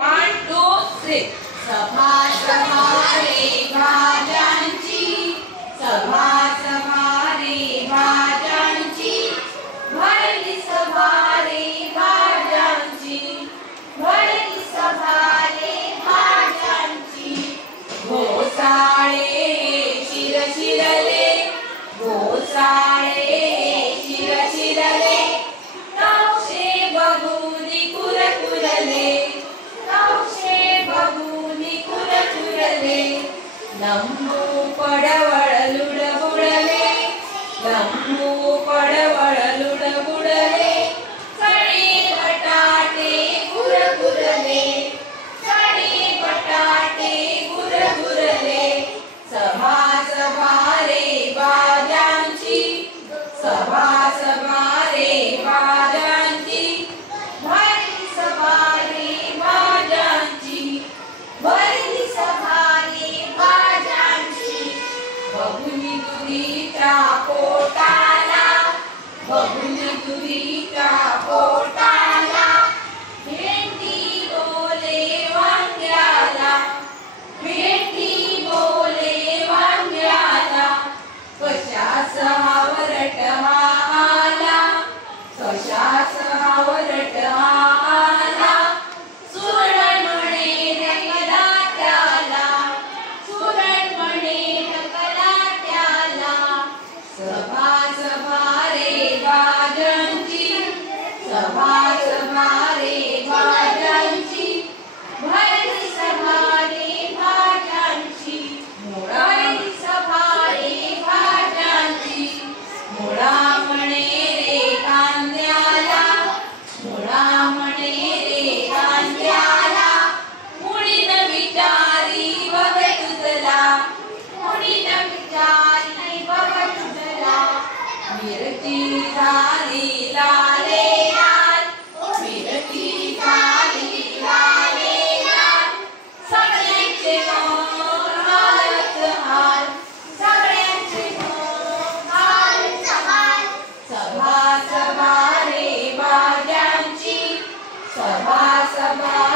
1 2 3 सभा सभा रे भाज्यांची सभा सभा रे भाज्यांची भरली सभा रे भाज्यांची भरली सभा रे भाज्यांची घोसाळे शिरशिरले घोसाळे शिरशिरले नवशे बघूनी कुरकुरले लंबू पडवळ लुडबुडले लंबू पडवळ लुडबुडले सडे बटाटे गुरगुरले सडे बटाटे गुरगुरले सभा सभा रे भाज्यांची सभा सभा रे भाज्यांची भरली सभा रे भाज्यांची भरली सभा बघुनी तुरीच्या पोटाला बघुनी तुरीच्या पोटाला भेंडी बोले वांग्याला भेंडी बोले वांग्याला कशास हावरट हा आला कशास हावरट हा आला सुरण म्हणे रंगला त्याला सुरण म्हणे सभा सभा रे भाज्यांची सभा सभा रे भाज्यांची भरली सभा रे भाज्यांची भरली सभा रे भाज्यांची मुळा म्हणे रे कांद्याला मुळा म्हणे रे कांद्याला मुळीन विचारी बघत तुझला मुळीन विचारी बघत मिरची झाली लाले लाल मिरची झाली लाले लाल सगळ्यांचे मन हालत हाल सगळ्यांचे मन हालत हाल सभा सभा रे भाज्यांची सभा सभा